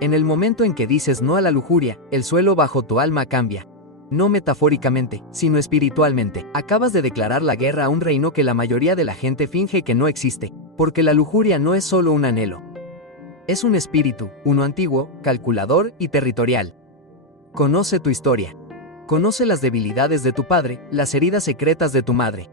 En el momento en que dices no a la lujuria, el suelo bajo tu alma cambia. No metafóricamente, sino espiritualmente. Acabas de declarar la guerra a un reino que la mayoría de la gente finge que no existe, porque la lujuria no es solo un anhelo. Es un espíritu, uno antiguo, calculador y territorial. Conoce tu historia. Conoce las debilidades de tu padre, las heridas secretas de tu madre.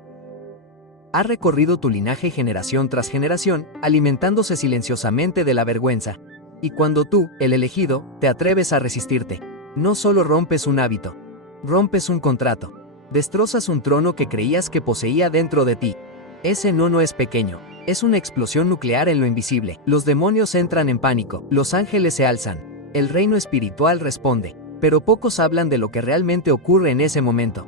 Ha recorrido tu linaje generación tras generación, alimentándose silenciosamente de la vergüenza. Y cuando tú, el elegido, te atreves a resistirte, no solo rompes un hábito, rompes un contrato. Destrozas un trono que creías que poseía dentro de ti. Ese no es pequeño. Es una explosión nuclear en lo invisible. Los demonios entran en pánico, los ángeles se alzan. El reino espiritual responde, pero pocos hablan de lo que realmente ocurre en ese momento.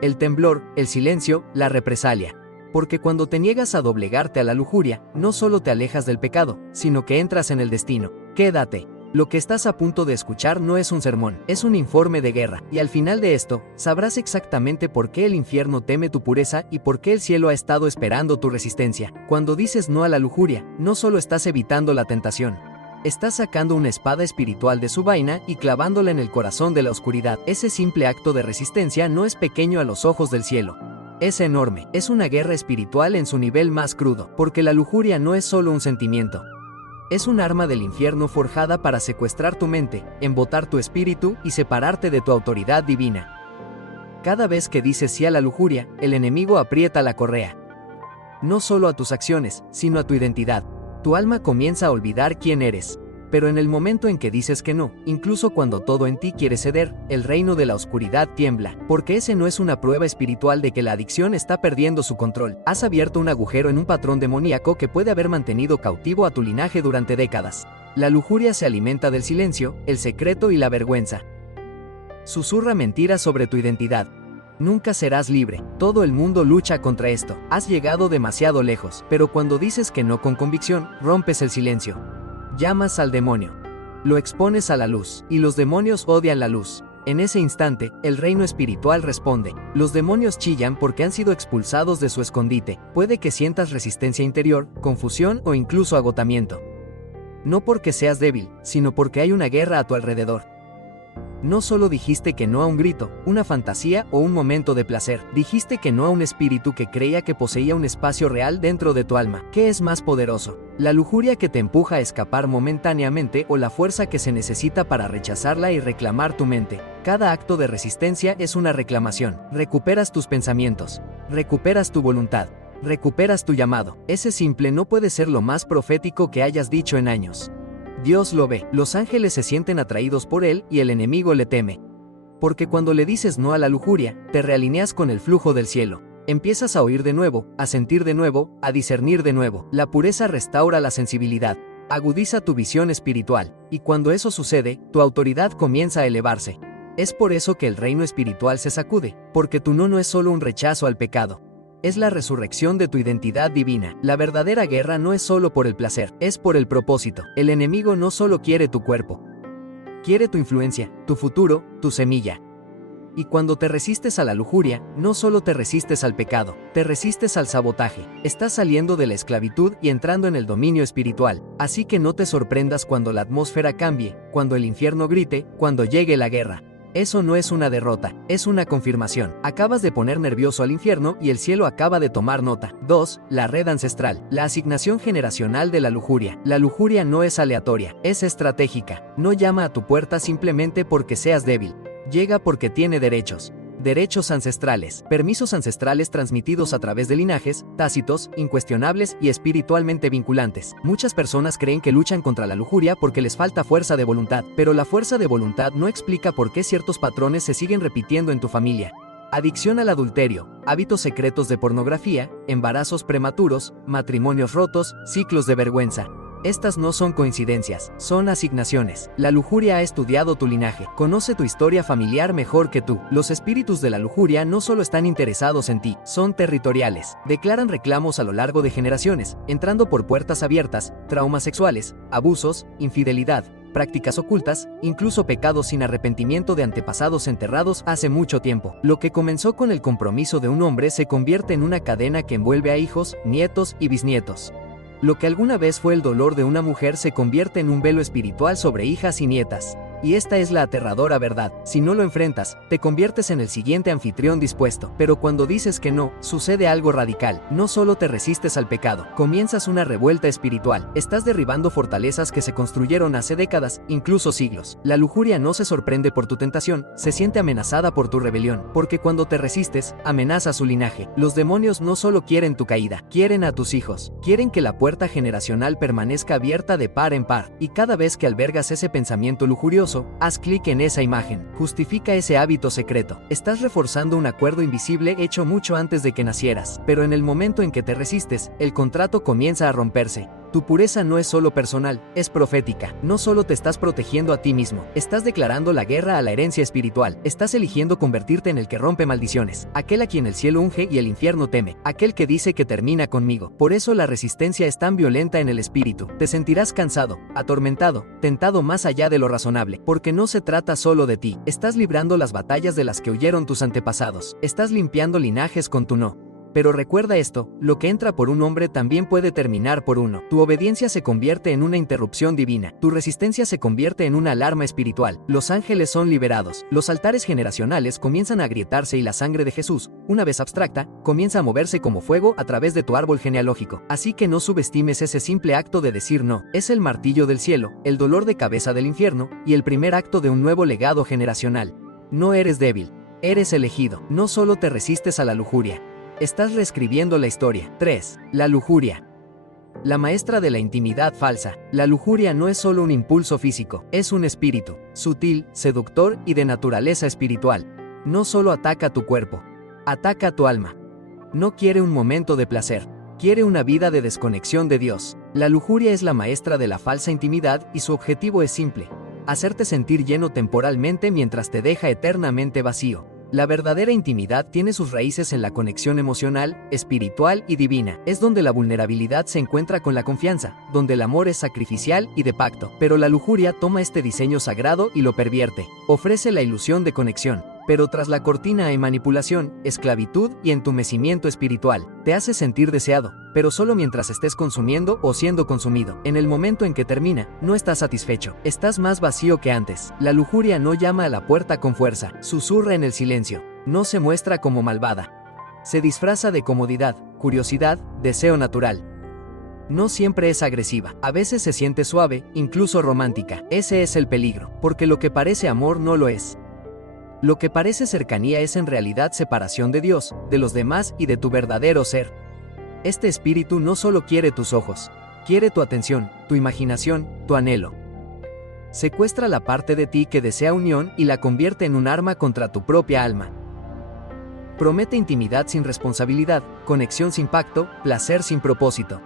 El temblor, el silencio, la represalia. Porque cuando te niegas a doblegarte a la lujuria, no solo te alejas del pecado, sino que entras en el destino. Quédate. Lo que estás a punto de escuchar no es un sermón, es un informe de guerra, y al final de esto, sabrás exactamente por qué el infierno teme tu pureza y por qué el cielo ha estado esperando tu resistencia. Cuando dices no a la lujuria, no solo estás evitando la tentación, estás sacando una espada espiritual de su vaina y clavándola en el corazón de la oscuridad. Ese simple acto de resistencia no es pequeño a los ojos del cielo. Es enorme, es una guerra espiritual en su nivel más crudo, porque la lujuria no es solo un sentimiento. Es un arma del infierno forjada para secuestrar tu mente, embotar tu espíritu y separarte de tu autoridad divina. Cada vez que dices sí a la lujuria, el enemigo aprieta la correa. No solo a tus acciones, sino a tu identidad. Tu alma comienza a olvidar quién eres. Pero en el momento en que dices que no, incluso cuando todo en ti quiere ceder, el reino de la oscuridad tiembla, porque ese no es una prueba espiritual de que la adicción está perdiendo su control. Has abierto un agujero en un patrón demoníaco que puede haber mantenido cautivo a tu linaje durante décadas. La lujuria se alimenta del silencio, el secreto y la vergüenza. Susurra mentiras sobre tu identidad. Nunca serás libre. Todo el mundo lucha contra esto. Has llegado demasiado lejos, pero cuando dices que no con convicción, rompes el silencio. Llamas al demonio. Lo expones a la luz, y los demonios odian la luz. En ese instante, el reino espiritual responde. Los demonios chillan porque han sido expulsados de su escondite. Puede que sientas resistencia interior, confusión o incluso agotamiento. No porque seas débil, sino porque hay una guerra a tu alrededor. No solo dijiste que no a un grito, una fantasía o un momento de placer, dijiste que no a un espíritu que creía que poseía un espacio real dentro de tu alma. ¿Qué es más poderoso? ¿La lujuria que te empuja a escapar momentáneamente o la fuerza que se necesita para rechazarla y reclamar tu mente? Cada acto de resistencia es una reclamación. Recuperas tus pensamientos, recuperas tu voluntad, recuperas tu llamado. Ese simple no puede ser lo más profético que hayas dicho en años. Dios lo ve, los ángeles se sienten atraídos por él y el enemigo le teme. Porque cuando le dices no a la lujuria, te realineas con el flujo del cielo. Empiezas a oír de nuevo, a sentir de nuevo, a discernir de nuevo. La pureza restaura la sensibilidad, agudiza tu visión espiritual, y cuando eso sucede, tu autoridad comienza a elevarse. Es por eso que el reino espiritual se sacude, porque tu no es solo un rechazo al pecado. Es la resurrección de tu identidad divina. La verdadera guerra no es solo por el placer, es por el propósito. El enemigo no solo quiere tu cuerpo, quiere tu influencia, tu futuro, tu semilla. Y cuando te resistes a la lujuria, no solo te resistes al pecado, te resistes al sabotaje. Estás saliendo de la esclavitud y entrando en el dominio espiritual. Así que no te sorprendas cuando la atmósfera cambie, cuando el infierno grite, cuando llegue la guerra. Eso no es una derrota, es una confirmación. Acabas de poner nervioso al infierno y el cielo acaba de tomar nota. 2. La red ancestral. La asignación generacional de la lujuria. La lujuria no es aleatoria, es estratégica. No llama a tu puerta simplemente porque seas débil. Llega porque tiene derechos. Derechos ancestrales, permisos ancestrales transmitidos a través de linajes, tácitos, incuestionables y espiritualmente vinculantes. Muchas personas creen que luchan contra la lujuria porque les falta fuerza de voluntad, pero la fuerza de voluntad no explica por qué ciertos patrones se siguen repitiendo en tu familia. Adicción al adulterio, hábitos secretos de pornografía, embarazos prematuros, matrimonios rotos, ciclos de vergüenza. Estas no son coincidencias, son asignaciones. La lujuria ha estudiado tu linaje, conoce tu historia familiar mejor que tú. Los espíritus de la lujuria no solo están interesados en ti, son territoriales. Declaran reclamos a lo largo de generaciones, entrando por puertas abiertas, traumas sexuales, abusos, infidelidad, prácticas ocultas, incluso pecados sin arrepentimiento de antepasados enterrados hace mucho tiempo. Lo que comenzó con el compromiso de un hombre se convierte en una cadena que envuelve a hijos, nietos y bisnietos. Lo que alguna vez fue el dolor de una mujer se convierte en un velo espiritual sobre hijas y nietas. Y esta es la aterradora verdad: si no lo enfrentas, te conviertes en el siguiente anfitrión dispuesto. Pero cuando dices que no, sucede algo radical. No solo te resistes al pecado, comienzas una revuelta espiritual. Estás derribando fortalezas que se construyeron hace décadas, incluso siglos. La lujuria no se sorprende por tu tentación, se siente amenazada por tu rebelión, porque cuando te resistes, amenaza su linaje. Los demonios no solo quieren tu caída, quieren a tus hijos, quieren que la puerta generacional permanezca abierta de par en par. Y cada vez que albergas ese pensamiento lujurioso, haz clic en esa imagen, justifica ese hábito secreto. Estás reforzando un acuerdo invisible hecho mucho antes de que nacieras, pero en el momento en que te resistes, el contrato comienza a romperse. Tu pureza no es solo personal, es profética. No solo te estás protegiendo a ti mismo, estás declarando la guerra a la herencia espiritual. Estás eligiendo convertirte en el que rompe maldiciones, aquel a quien el cielo unge y el infierno teme, aquel que dice que termina conmigo. Por eso la resistencia es tan violenta en el espíritu. Te sentirás cansado, atormentado, tentado más allá de lo razonable, porque no se trata solo de ti. Estás librando las batallas de las que huyeron tus antepasados. Estás limpiando linajes con tu no. Pero recuerda esto: lo que entra por un hombre también puede terminar por uno. Tu obediencia se convierte en una interrupción divina. Tu resistencia se convierte en una alarma espiritual. Los ángeles son liberados. Los altares generacionales comienzan a agrietarse y la sangre de Jesús, una vez abstracta, comienza a moverse como fuego a través de tu árbol genealógico. Así que no subestimes ese simple acto de decir no. Es el martillo del cielo, el dolor de cabeza del infierno, y el primer acto de un nuevo legado generacional. No eres débil. Eres elegido. No solo te resistes a la lujuria, estás reescribiendo la historia. 3. La lujuria. La maestra de la intimidad falsa. La lujuria no es solo un impulso físico, es un espíritu, sutil, seductor y de naturaleza espiritual. No solo ataca tu cuerpo, ataca tu alma. No quiere un momento de placer, quiere una vida de desconexión de Dios. La lujuria es la maestra de la falsa intimidad y su objetivo es simple: hacerte sentir lleno temporalmente mientras te deja eternamente vacío. La verdadera intimidad tiene sus raíces en la conexión emocional, espiritual y divina. Es donde la vulnerabilidad se encuentra con la confianza, donde el amor es sacrificial y de pacto. Pero la lujuria toma este diseño sagrado y lo pervierte. Ofrece la ilusión de conexión, pero tras la cortina hay manipulación, esclavitud y entumecimiento espiritual. Te hace sentir deseado, pero solo mientras estés consumiendo o siendo consumido. En el momento en que termina, no estás satisfecho, estás más vacío que antes. La lujuria no llama a la puerta con fuerza, susurra en el silencio. No se muestra como malvada. Se disfraza de comodidad, curiosidad, deseo natural. No siempre es agresiva, a veces se siente suave, incluso romántica. Ese es el peligro, porque lo que parece amor no lo es. Lo que parece cercanía es en realidad separación de Dios, de los demás y de tu verdadero ser. Este espíritu no solo quiere tus ojos, quiere tu atención, tu imaginación, tu anhelo. Secuestra la parte de ti que desea unión y la convierte en un arma contra tu propia alma. Promete intimidad sin responsabilidad, conexión sin pacto, placer sin propósito.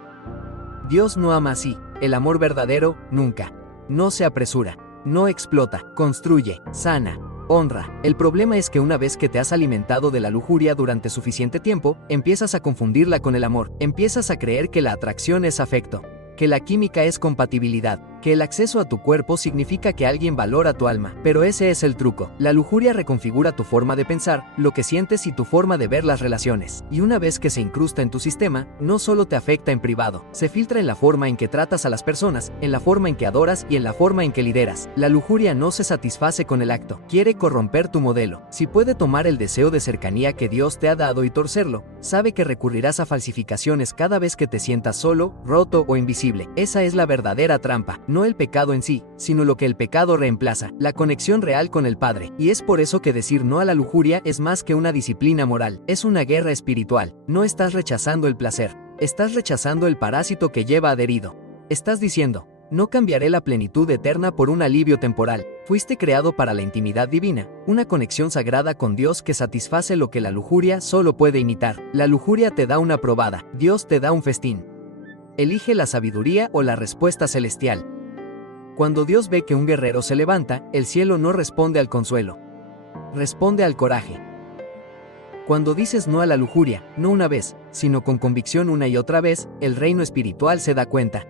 Dios no ama así. El amor verdadero, nunca. No se apresura, no explota, construye, sana, honra. El problema es que una vez que te has alimentado de la lujuria durante suficiente tiempo, empiezas a confundirla con el amor. Empiezas a creer que la atracción es afecto, que la química es compatibilidad, que el acceso a tu cuerpo significa que alguien valora tu alma. Pero ese es el truco. La lujuria reconfigura tu forma de pensar, lo que sientes y tu forma de ver las relaciones. Y una vez que se incrusta en tu sistema, no solo te afecta en privado, se filtra en la forma en que tratas a las personas, en la forma en que adoras y en la forma en que lideras. La lujuria no se satisface con el acto, quiere corromper tu modelo. Si puede tomar el deseo de cercanía que Dios te ha dado y torcerlo, sabe que recurrirás a falsificaciones cada vez que te sientas solo, roto o invisible. Esa es la verdadera trampa. No el pecado en sí, sino lo que el pecado reemplaza, la conexión real con el Padre. Y es por eso que decir no a la lujuria es más que una disciplina moral, es una guerra espiritual. No estás rechazando el placer, estás rechazando el parásito que lleva adherido. Estás diciendo: no cambiaré la plenitud eterna por un alivio temporal. Fuiste creado para la intimidad divina, una conexión sagrada con Dios que satisface lo que la lujuria solo puede imitar. La lujuria te da una probada, Dios te da un festín. Elige la sabiduría o la respuesta celestial. Cuando Dios ve que un guerrero se levanta, el cielo no responde al consuelo, responde al coraje. Cuando dices no a la lujuria, no una vez, sino con convicción una y otra vez, el reino espiritual se da cuenta.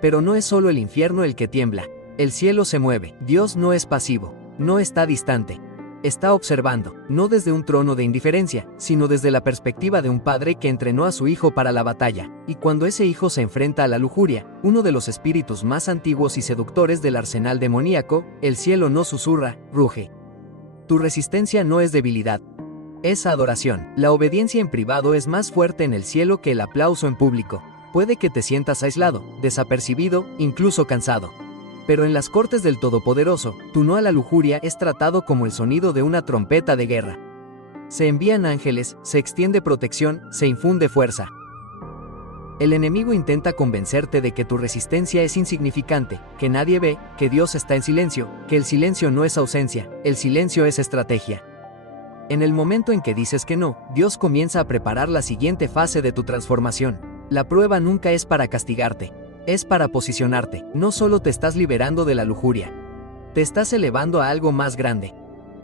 Pero no es solo el infierno el que tiembla, el cielo se mueve. Dios no es pasivo, no está distante. Está observando, no desde un trono de indiferencia, sino desde la perspectiva de un padre que entrenó a su hijo para la batalla, y cuando ese hijo se enfrenta a la lujuria, uno de los espíritus más antiguos y seductores del arsenal demoníaco, el cielo no susurra, ruge. Tu resistencia no es debilidad. Es adoración. La obediencia en privado es más fuerte en el cielo que el aplauso en público. Puede que te sientas aislado, desapercibido, incluso cansado. Pero en las cortes del Todopoderoso, tu no a la lujuria es tratado como el sonido de una trompeta de guerra. Se envían ángeles, se extiende protección, se infunde fuerza. El enemigo intenta convencerte de que tu resistencia es insignificante, que nadie ve, que Dios está en silencio, que el silencio no es ausencia, el silencio es estrategia. En el momento en que dices que no, Dios comienza a preparar la siguiente fase de tu transformación. La prueba nunca es para castigarte. Es para posicionarte. No solo te estás liberando de la lujuria, te estás elevando a algo más grande.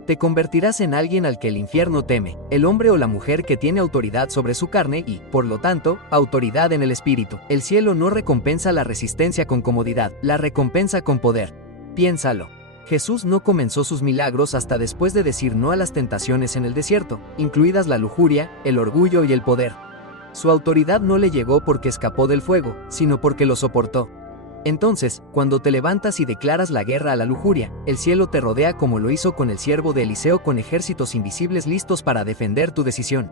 Te convertirás en alguien al que el infierno teme, el hombre o la mujer que tiene autoridad sobre su carne y, por lo tanto, autoridad en el espíritu. El cielo no recompensa la resistencia con comodidad, la recompensa con poder. Piénsalo. Jesús no comenzó sus milagros hasta después de decir no a las tentaciones en el desierto, incluidas la lujuria, el orgullo y el poder. Su autoridad no le llegó porque escapó del fuego, sino porque lo soportó. Entonces, cuando te levantas y declaras la guerra a la lujuria, el cielo te rodea como lo hizo con el siervo de Eliseo, con ejércitos invisibles listos para defender tu decisión.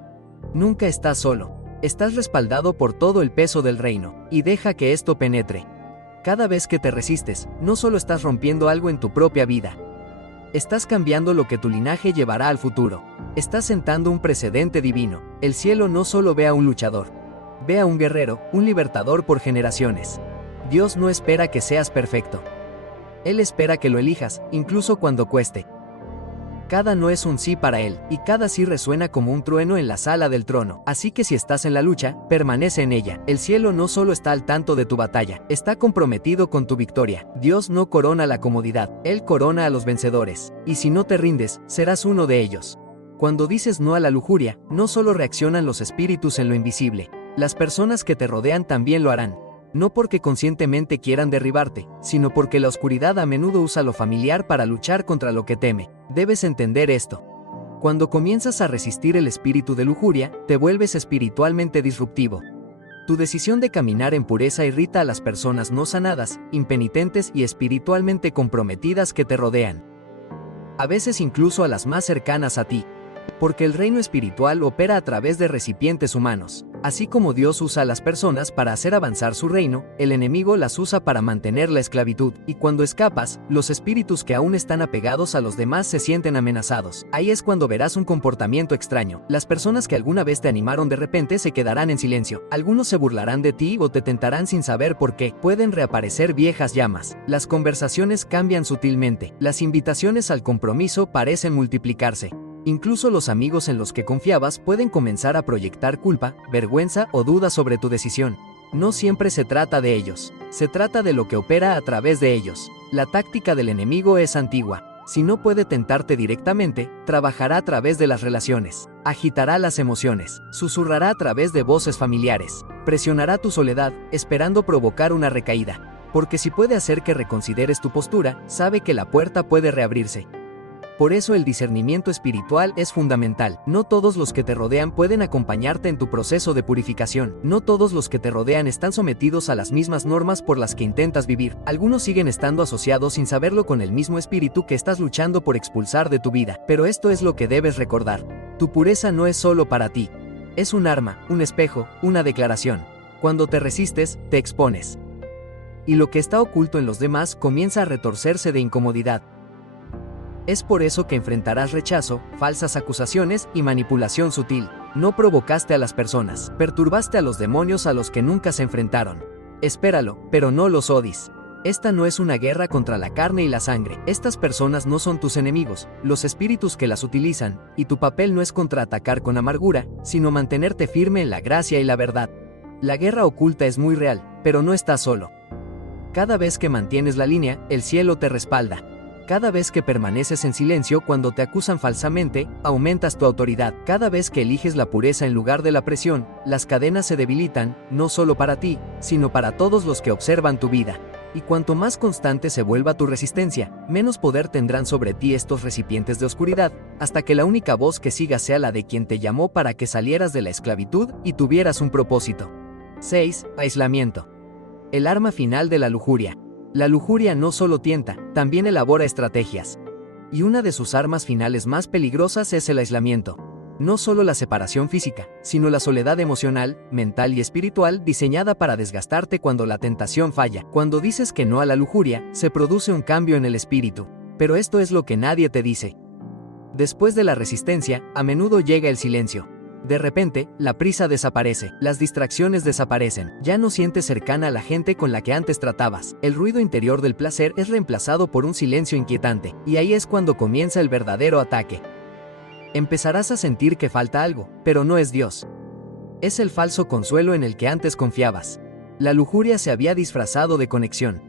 Nunca estás solo. Estás respaldado por todo el peso del reino, y deja que esto penetre. Cada vez que te resistes, no solo estás rompiendo algo en tu propia vida. Estás cambiando lo que tu linaje llevará al futuro. Estás sentando un precedente divino. El cielo no solo ve a un luchador, ve a un guerrero, un libertador por generaciones. Dios no espera que seas perfecto. Él espera que lo elijas, incluso cuando cueste. Cada no es un sí para Él, y cada sí resuena como un trueno en la sala del trono. Así que si estás en la lucha, permanece en ella. El cielo no solo está al tanto de tu batalla, está comprometido con tu victoria. Dios no corona la comodidad, Él corona a los vencedores. Y si no te rindes, serás uno de ellos. Cuando dices no a la lujuria, no solo reaccionan los espíritus en lo invisible, las personas que te rodean también lo harán. No porque conscientemente quieran derribarte, sino porque la oscuridad a menudo usa lo familiar para luchar contra lo que teme. Debes entender esto. Cuando comienzas a resistir el espíritu de lujuria, te vuelves espiritualmente disruptivo. Tu decisión de caminar en pureza irrita a las personas no sanadas, impenitentes y espiritualmente comprometidas que te rodean. A veces incluso a las más cercanas a ti. Porque el reino espiritual opera a través de recipientes humanos. Así como Dios usa a las personas para hacer avanzar su reino, el enemigo las usa para mantener la esclavitud, y cuando escapas, los espíritus que aún están apegados a los demás se sienten amenazados. Ahí es cuando verás un comportamiento extraño. Las personas que alguna vez te animaron de repente se quedarán en silencio. Algunos se burlarán de ti o te tentarán sin saber por qué. Pueden reaparecer viejas llamas. Las conversaciones cambian sutilmente. Las invitaciones al compromiso parecen multiplicarse. Incluso los amigos en los que confiabas pueden comenzar a proyectar culpa, vergüenza o dudas sobre tu decisión. No siempre se trata de ellos, se trata de lo que opera a través de ellos. La táctica del enemigo es antigua. Si no puede tentarte directamente, trabajará a través de las relaciones, agitará las emociones, susurrará a través de voces familiares, presionará tu soledad, esperando provocar una recaída. Porque si puede hacer que reconsideres tu postura, sabe que la puerta puede reabrirse. Por eso el discernimiento espiritual es fundamental. No todos los que te rodean pueden acompañarte en tu proceso de purificación. No todos los que te rodean están sometidos a las mismas normas por las que intentas vivir. Algunos siguen estando asociados sin saberlo con el mismo espíritu que estás luchando por expulsar de tu vida. Pero esto es lo que debes recordar. Tu pureza no es solo para ti. Es un arma, un espejo, una declaración. Cuando te resistes, te expones. Y lo que está oculto en los demás comienza a retorcerse de incomodidad. Es por eso que enfrentarás rechazo, falsas acusaciones y manipulación sutil. No provocaste a las personas, perturbaste a los demonios a los que nunca se enfrentaron. Espéralo, pero no los odies. Esta no es una guerra contra la carne y la sangre. Estas personas no son tus enemigos, los espíritus que las utilizan, y tu papel no es contraatacar con amargura, sino mantenerte firme en la gracia y la verdad. La guerra oculta es muy real, pero no estás solo. Cada vez que mantienes la línea, el cielo te respalda. Cada vez que permaneces en silencio cuando te acusan falsamente, aumentas tu autoridad. Cada vez que eliges la pureza en lugar de la presión, las cadenas se debilitan, no solo para ti, sino para todos los que observan tu vida. Y cuanto más constante se vuelva tu resistencia, menos poder tendrán sobre ti estos recipientes de oscuridad, hasta que la única voz que siga sea la de quien te llamó para que salieras de la esclavitud y tuvieras un propósito. 6. Aislamiento. El arma final de la lujuria. La lujuria no solo tienta, también elabora estrategias. Y una de sus armas finales más peligrosas es el aislamiento. No solo la separación física, sino la soledad emocional, mental y espiritual diseñada para desgastarte cuando la tentación falla. Cuando dices que no a la lujuria, se produce un cambio en el espíritu. Pero esto es lo que nadie te dice. Después de la resistencia, a menudo llega el silencio. De repente, la prisa desaparece, las distracciones desaparecen, ya no sientes cercana a la gente con la que antes tratabas. El ruido interior del placer es reemplazado por un silencio inquietante, y ahí es cuando comienza el verdadero ataque. Empezarás a sentir que falta algo, pero no es Dios. Es el falso consuelo en el que antes confiabas. La lujuria se había disfrazado de conexión,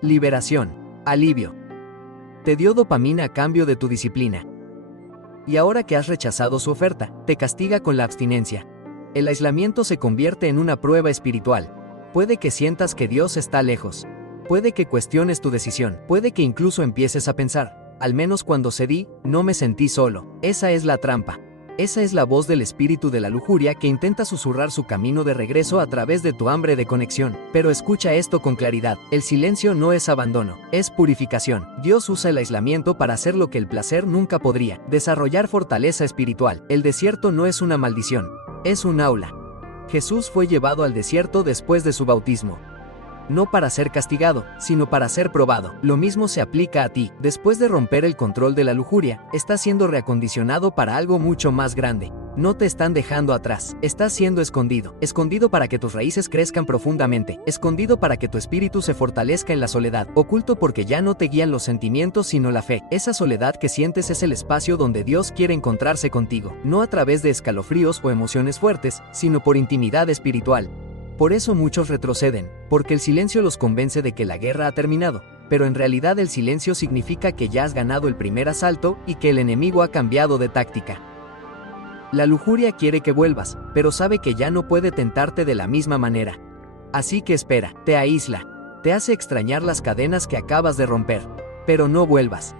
liberación, alivio. Te dio dopamina a cambio de tu disciplina. Y ahora que has rechazado su oferta, te castiga con la abstinencia. El aislamiento se convierte en una prueba espiritual. Puede que sientas que Dios está lejos. Puede que cuestiones tu decisión. Puede que incluso empieces a pensar: al menos cuando cedí, no me sentí solo. Esa es la trampa. Esa es la voz del espíritu de la lujuria que intenta susurrar su camino de regreso a través de tu hambre de conexión. Pero escucha esto con claridad: el silencio no es abandono, es purificación. Dios usa el aislamiento para hacer lo que el placer nunca podría: desarrollar fortaleza espiritual. El desierto no es una maldición, es un aula. Jesús fue llevado al desierto después de su bautismo. No para ser castigado, sino para ser probado. Lo mismo se aplica a ti. Después de romper el control de la lujuria, estás siendo reacondicionado para algo mucho más grande. No te están dejando atrás. Estás siendo escondido. Escondido para que tus raíces crezcan profundamente. Escondido para que tu espíritu se fortalezca en la soledad. Oculto porque ya no te guían los sentimientos sino la fe. Esa soledad que sientes es el espacio donde Dios quiere encontrarse contigo. No a través de escalofríos o emociones fuertes, sino por intimidad espiritual. Por eso muchos retroceden, porque el silencio los convence de que la guerra ha terminado, pero en realidad el silencio significa que ya has ganado el primer asalto y que el enemigo ha cambiado de táctica. La lujuria quiere que vuelvas, pero sabe que ya no puede tentarte de la misma manera. Así que espera, te aísla, te hace extrañar las cadenas que acabas de romper, pero no vuelvas.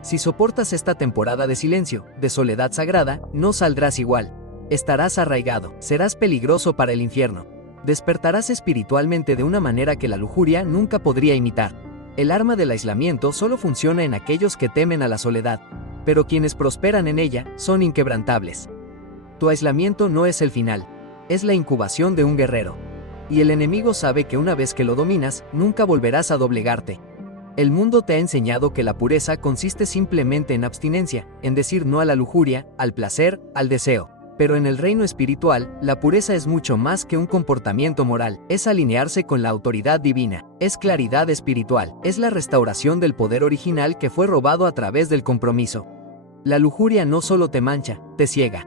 Si soportas esta temporada de silencio, de soledad sagrada, no saldrás igual. Estarás arraigado, serás peligroso para el infierno. Despertarás espiritualmente de una manera que la lujuria nunca podría imitar. El arma del aislamiento solo funciona en aquellos que temen a la soledad, pero quienes prosperan en ella son inquebrantables. Tu aislamiento no es el final, es la incubación de un guerrero. Y el enemigo sabe que una vez que lo dominas, nunca volverás a doblegarte. El mundo te ha enseñado que la pureza consiste simplemente en abstinencia, en decir no a la lujuria, al placer, al deseo. Pero en el reino espiritual, la pureza es mucho más que un comportamiento moral, es alinearse con la autoridad divina, es claridad espiritual, es la restauración del poder original que fue robado a través del compromiso. La lujuria no solo te mancha, te ciega.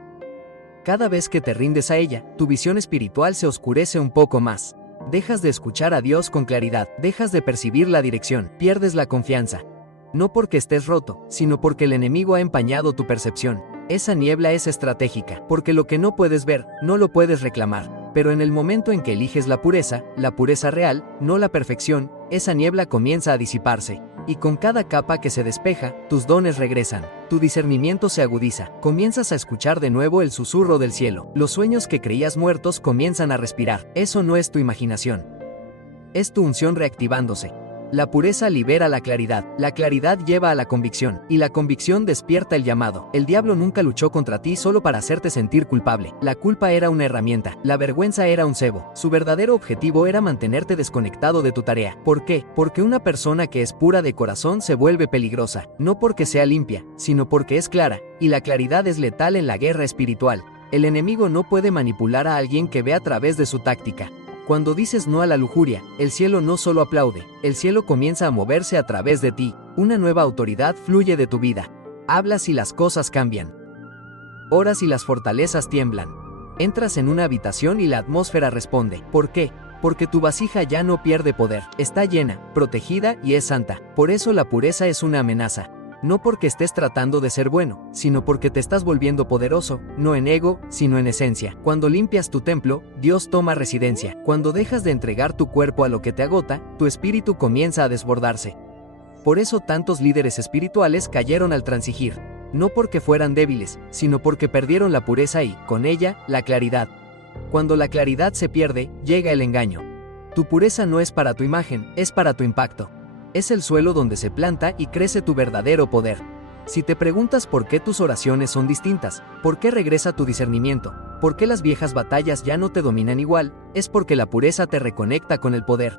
Cada vez que te rindes a ella, tu visión espiritual se oscurece un poco más. Dejas de escuchar a Dios con claridad, dejas de percibir la dirección, pierdes la confianza. No porque estés roto, sino porque el enemigo ha empañado tu percepción. Esa niebla es estratégica, porque lo que no puedes ver, no lo puedes reclamar. Pero en el momento en que eliges la pureza real, no la perfección, esa niebla comienza a disiparse. Y con cada capa que se despeja, tus dones regresan, tu discernimiento se agudiza, comienzas a escuchar de nuevo el susurro del cielo, los sueños que creías muertos comienzan a respirar. Eso no es tu imaginación, es tu unción reactivándose. La pureza libera la claridad lleva a la convicción, y la convicción despierta el llamado. El diablo nunca luchó contra ti solo para hacerte sentir culpable. La culpa era una herramienta, la vergüenza era un cebo. Su verdadero objetivo era mantenerte desconectado de tu tarea. ¿Por qué? Porque una persona que es pura de corazón se vuelve peligrosa, no porque sea limpia, sino porque es clara, y la claridad es letal en la guerra espiritual. El enemigo no puede manipular a alguien que ve a través de su táctica. Cuando dices no a la lujuria, el cielo no solo aplaude, el cielo comienza a moverse a través de ti. Una nueva autoridad fluye de tu vida. Hablas y las cosas cambian. Oras y las fortalezas tiemblan. Entras en una habitación y la atmósfera responde. ¿Por qué? Porque tu vasija ya no pierde poder, está llena, protegida y es santa. Por eso la pureza es una amenaza. No porque estés tratando de ser bueno, sino porque te estás volviendo poderoso, no en ego, sino en esencia. Cuando limpias tu templo, Dios toma residencia. Cuando dejas de entregar tu cuerpo a lo que te agota, tu espíritu comienza a desbordarse. Por eso tantos líderes espirituales cayeron al transigir. No porque fueran débiles, sino porque perdieron la pureza y, con ella, la claridad. Cuando la claridad se pierde, llega el engaño. Tu pureza no es para tu imagen, es para tu impacto. Es el suelo donde se planta y crece tu verdadero poder. Si te preguntas por qué tus oraciones son distintas, por qué regresa tu discernimiento, por qué las viejas batallas ya no te dominan igual, es porque la pureza te reconecta con el poder.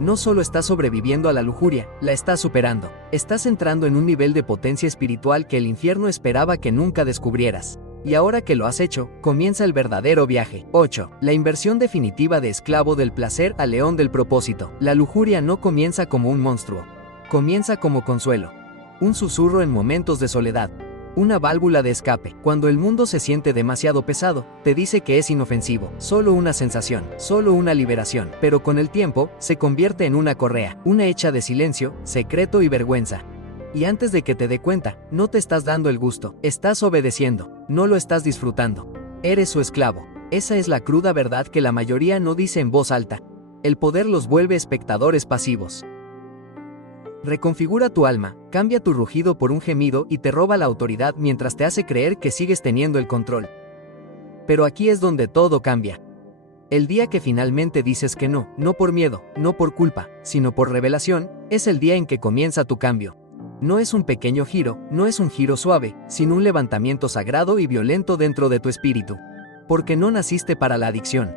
No solo estás sobreviviendo a la lujuria, la estás superando. Estás entrando en un nivel de potencia espiritual que el infierno esperaba que nunca descubrieras. Y ahora que lo has hecho, comienza el verdadero viaje. 8. La inversión definitiva de esclavo del placer a león del propósito. La lujuria no comienza como un monstruo. Comienza como consuelo. Un susurro en momentos de soledad. Una válvula de escape. Cuando el mundo se siente demasiado pesado, te dice que es inofensivo. Solo una sensación, solo una liberación. Pero con el tiempo, se convierte en una correa. Una hecha de silencio, secreto y vergüenza. Y antes de que te dé cuenta, no te estás dando el gusto, estás obedeciendo, no lo estás disfrutando. Eres su esclavo. Esa es la cruda verdad que la mayoría no dice en voz alta. El poder los vuelve espectadores pasivos. Reconfigura tu alma, cambia tu rugido por un gemido y te roba la autoridad mientras te hace creer que sigues teniendo el control. Pero aquí es donde todo cambia. El día que finalmente dices que no, no por miedo, no por culpa, sino por revelación, es el día en que comienza tu cambio. No es un pequeño giro, no es un giro suave, sino un levantamiento sagrado y violento dentro de tu espíritu. Porque no naciste para la adicción.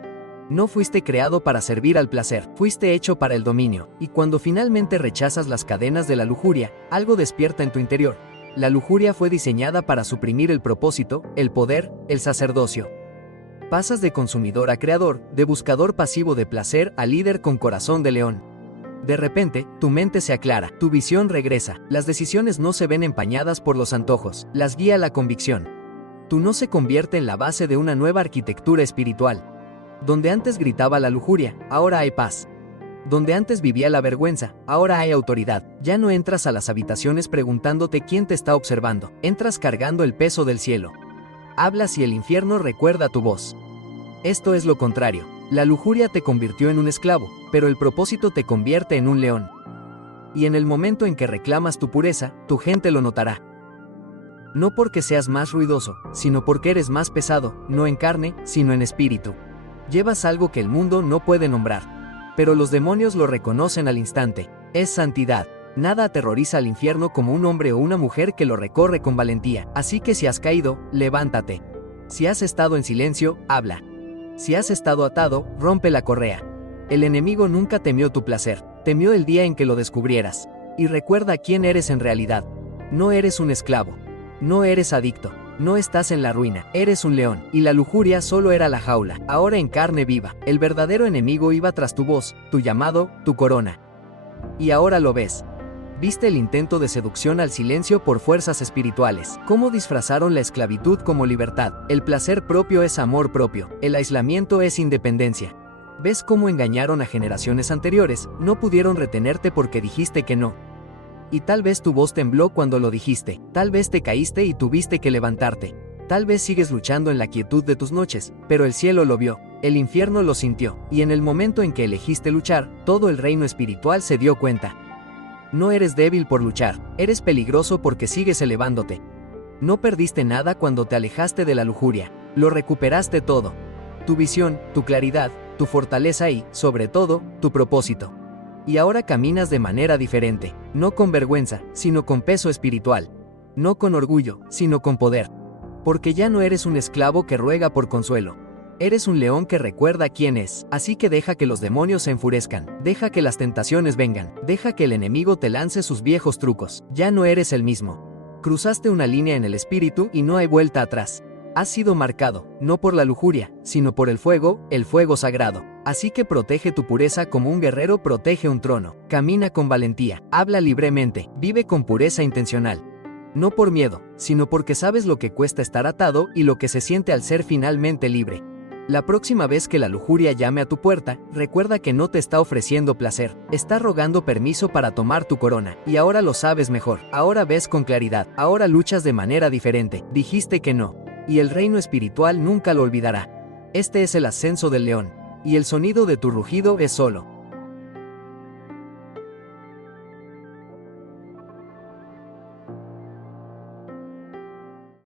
No fuiste creado para servir al placer, fuiste hecho para el dominio. Y cuando finalmente rechazas las cadenas de la lujuria, algo despierta en tu interior. La lujuria fue diseñada para suprimir el propósito, el poder, el sacerdocio. Pasas de consumidor a creador, de buscador pasivo de placer a líder con corazón de león. De repente, tu mente se aclara, tu visión regresa, las decisiones no se ven empañadas por los antojos, las guía la convicción. Tu no se convierte en la base de una nueva arquitectura espiritual. Donde antes gritaba la lujuria, ahora hay paz. Donde antes vivía la vergüenza, ahora hay autoridad. Ya no entras a las habitaciones preguntándote quién te está observando, entras cargando el peso del cielo. Hablas y el infierno recuerda tu voz. Esto es lo contrario. La lujuria te convirtió en un esclavo, pero el propósito te convierte en un león. Y en el momento en que reclamas tu pureza, tu gente lo notará. No porque seas más ruidoso, sino porque eres más pesado, no en carne, sino en espíritu. Llevas algo que el mundo no puede nombrar. Pero los demonios lo reconocen al instante. Es santidad. Nada aterroriza al infierno como un hombre o una mujer que lo recorre con valentía. Así que si has caído, levántate. Si has estado en silencio, habla. Si has estado atado, rompe la correa. El enemigo nunca temió tu placer, temió el día en que lo descubrieras. Y recuerda quién eres en realidad. No eres un esclavo. No eres adicto. No estás en la ruina. Eres un león. Y la lujuria solo era la jaula. Ahora en carne viva. El verdadero enemigo iba tras tu voz, tu llamado, tu corona. Y ahora lo ves. Viste el intento de seducción al silencio por fuerzas espirituales. Cómo disfrazaron la esclavitud como libertad. El placer propio es amor propio. El aislamiento es independencia. ¿Ves cómo engañaron a generaciones anteriores? No pudieron retenerte porque dijiste que no. Y tal vez tu voz tembló cuando lo dijiste. Tal vez te caíste y tuviste que levantarte. Tal vez sigues luchando en la quietud de tus noches, pero el cielo lo vio. El infierno lo sintió. Y en el momento en que elegiste luchar, todo el reino espiritual se dio cuenta. No eres débil por luchar, eres peligroso porque sigues elevándote. No perdiste nada cuando te alejaste de la lujuria, lo recuperaste todo. Tu visión, tu claridad, tu fortaleza y, sobre todo, tu propósito. Y ahora caminas de manera diferente, no con vergüenza, sino con peso espiritual. No con orgullo, sino con poder. Porque ya no eres un esclavo que ruega por consuelo. Eres un león que recuerda quién es, así que deja que los demonios se enfurezcan, deja que las tentaciones vengan, deja que el enemigo te lance sus viejos trucos. Ya no eres el mismo. Cruzaste una línea en el espíritu y no hay vuelta atrás. Has sido marcado, no por la lujuria, sino por el fuego sagrado. Así que protege tu pureza como un guerrero protege un trono. Camina con valentía, habla libremente, vive con pureza intencional. No por miedo, sino porque sabes lo que cuesta estar atado y lo que se siente al ser finalmente libre. La próxima vez que la lujuria llame a tu puerta, recuerda que no te está ofreciendo placer, está rogando permiso para tomar tu corona, y ahora lo sabes mejor, ahora ves con claridad, ahora luchas de manera diferente, dijiste que no, y el reino espiritual nunca lo olvidará. Este es el ascenso del león, y el sonido de tu rugido es solo